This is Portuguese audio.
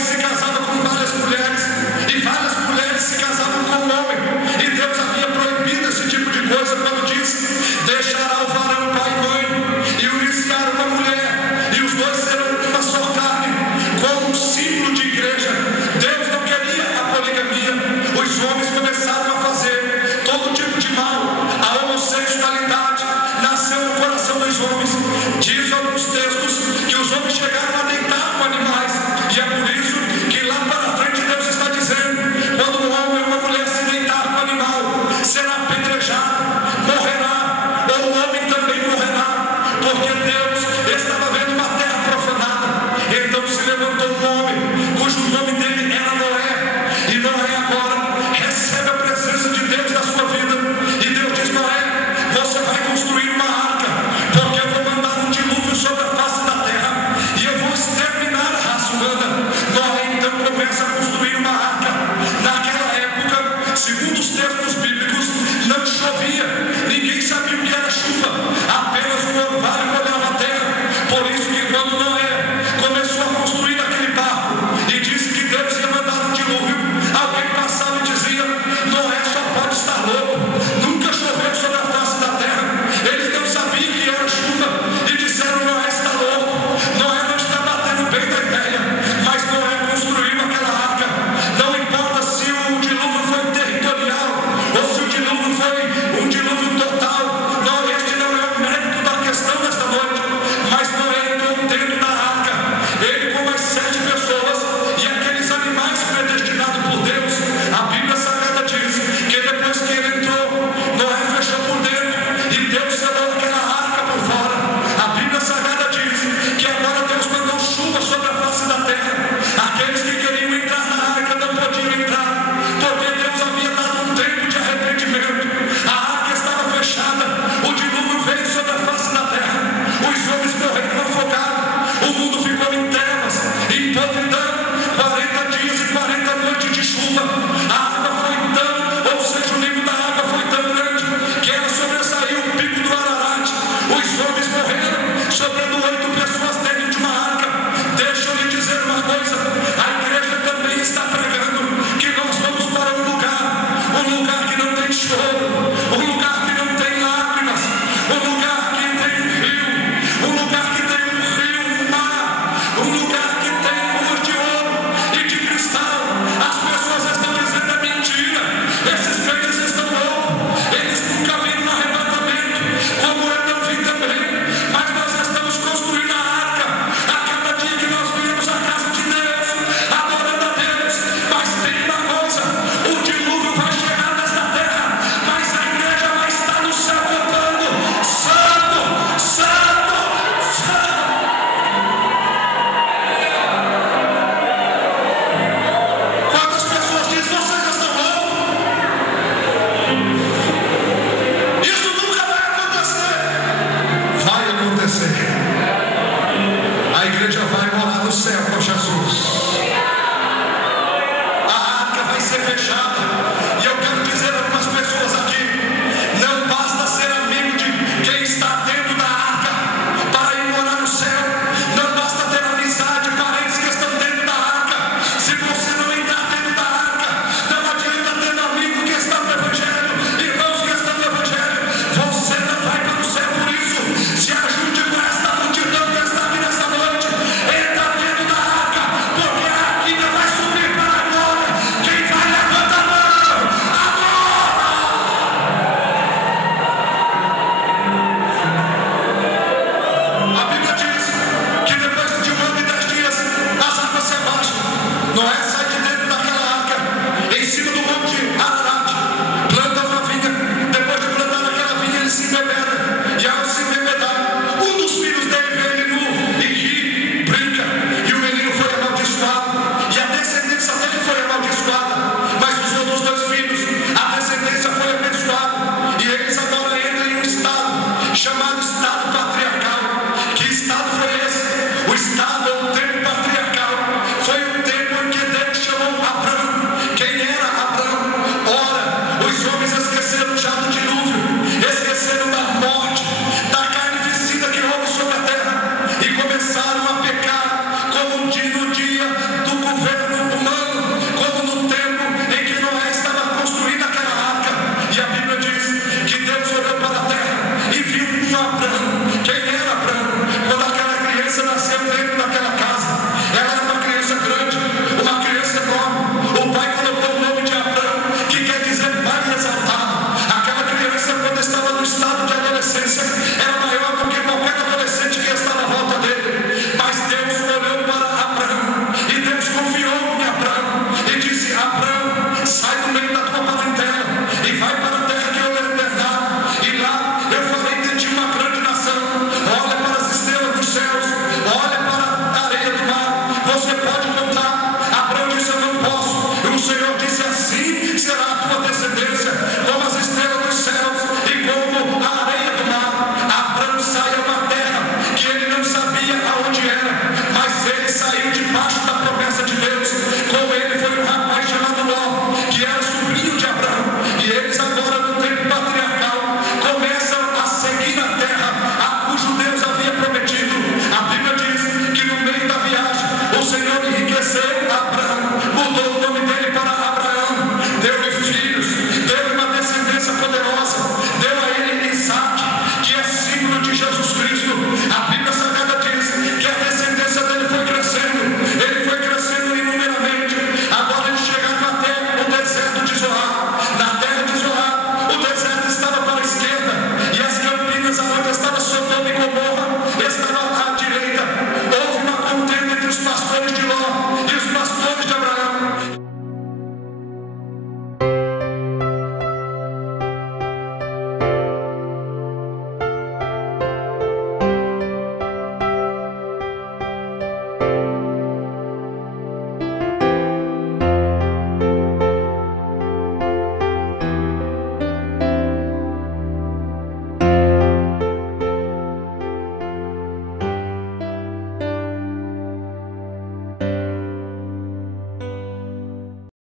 homem se casava com várias mulheres, e várias mulheres se casavam com um homem, e Deus havia proibido esse tipo de coisa quando disse: deixará o varão pai e mãe, e unir-se-á uma mulher, e os dois serão uma só carne, como um símbolo de igreja. Deus não queria a poligamia. Os homens começaram a fazer todo tipo de mal. A homossexualidade nasceu no coração dos homens. Diz alguns textos que os homens chegaram a deitar com animais, e é por isso que lá para frente Deus está dizendo: quando um homem ou uma mulher se deitar com o animal, será apedrejado, morrerá, ou o homem também morrerá, porque Deus estava vendo uma terra profanada. Então se levantou um homem, cujo nome dele era Noé, e Noé agora recebe a presença de Deus na sua vida, e Deus diz: Noé, você vai construir uma arca, porque eu vou mandar um dilúvio sobre a face da terra, e eu vou exterminar a raça humana. Noé então começa a construir uma arca. Naquela época, segundo os textos bíblicos, não chovia, ninguém sabia o que era chuva, apenas um orvalho molhava a terra. Por isso que quando Noé começou a construir aquele barco e disse que Deus ia mandar um dilúvio, alguém passava e dizia: Noé só pode estar louco, nunca choveu sobre a face da terra. Eles não sabiam que era chuva e disseram: Noé está louco, Noé não está batendo bem da ideia. Mas Noé construiu aquela arca. Não importa se o dilúvio foi territorial ou se o dilúvio foi um dilúvio total, não, este não é o mérito da questão desta noite. Mas Noé entrou dentro da arca, ele com mais 7 pessoas e aqueles animais predestinados por Deus. A Bíblia Sagrada diz que depois que ele entrou, Noé fechou por dentro e Deus selou aquela arca por fora. A Bíblia Sagrada diz que agora Deus mandou chuva sobre a face da terra. Aqueles que queriam entrar na arca não podiam entrar, porque Deus havia dado um tempo de arrependimento. A arca estava fechada, o dilúvio veio sobre a face da terra, os homens morreram afogados, o mundo ficou em trevas, em podridão, 40 dias e 40 noites de chuva. A água foi tão, ou seja, o nível da água foi tão grande que ela sobressaiu o pico do Ararat. Os homens morreram, sobrando 8 pessoas dentro de uma arca. Deixa eu lhe dizer uma coisa: a igreja também está pregando que nós vamos para um lugar que não tem choro, um lugar que não tem lágrimas, um lugar que tem um rio, um lugar que tem um mar, um lugar que tem ruas de ouro e de cristal. As pessoas estão dizendo: é mentira, esses crentes estão loucos, eles nunca viram no arrebatamento, como eu não vi também. Mas nós estamos construindo a arca. A cada dia que nós viramos a casa de Deus, adorando a Deus. Mas tem uma coisa: o dilúvio vai chegar nesta terra, mas a igreja vai estar no céu cantando: Santo, Santo, Santo. Quantas pessoas dizem: vocês estão loucos? Isso nunca vai acontecer. Vai acontecer. A igreja vai morar no céu com Jesus. A arca vai ser fechada. E eu quero dizer a algumas pessoas aqui: não basta ser amigo de quem está dentro da arca para ir morar no céu. Não basta ter amizade, parentes que estão dentro da arca. Se você não entrar dentro da arca, não adianta ter amigo que está no Evangelho, irmãos que estão no Evangelho. Você não vai para o céu. Por isso, se ajude com esta multidão que está aqui nesta noite. Entra dentro da arca, porque a arquinha vai subir para a glória. Quem vai levantar a mão? A Bíblia diz que depois de 1 ano e 10 dias as águas se abaixam. Noé sai de dentro daquela arca, em cima do monte